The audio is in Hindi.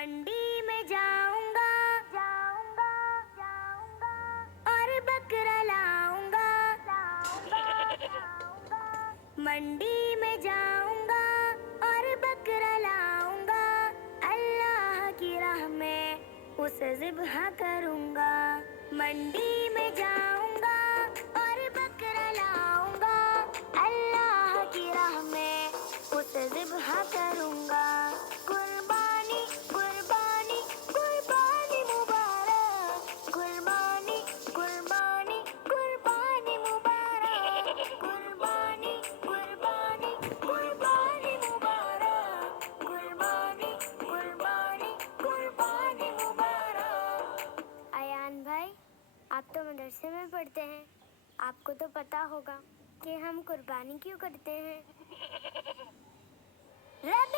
मंडी में जाऊंगा जाऊंगा जाऊंगा और बकरा लाऊंगा लाऊंगा लाऊंगा। मंडी में जाऊंगा और बकरा लाऊंगा, अल्लाह की राह में उसे ज़िब्हा करूंगा। मंडी में जाऊंगा और बकरा लाऊंगा, अल्लाह की राह में उसे ज़िब्हा करूंगा। कुर्बानी कुर्बानी कुर्बानी मुबारक, कुर्बानी कुर्बानी कुर्बानी मुबारक, कुर्बानी कुर्बानी कुर्बानी मुबारक, कुर्बानी कुर्बानी कुर्बानी मुबारक। अयान भाई, आप तो मदरसे में पढ़ते हैं, आपको तो पता होगा कि हम कुर्बानी क्यों करते हैं। रब